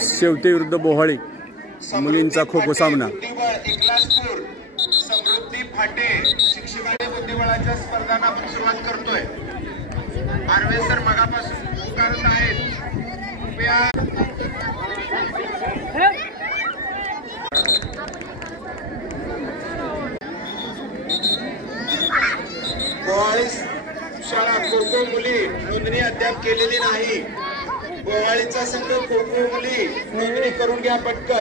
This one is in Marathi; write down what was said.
शेवते विरुद्ध बोहाळी मुलींचा खो खो सामना। समृद्धी फाटे शिक्षकाने बुद्धिबळाच्या स्पर्धांना आपण सुरुवात करतोय। आर्वे सर मगापासून करत आहेत। कृपया बोहाळी शाळा खो खो मुली नोंदणी अद्याप केलेली नाही। बोहाळीचा संघ खो खो मुली नोंदणी करून घ्या पटकन।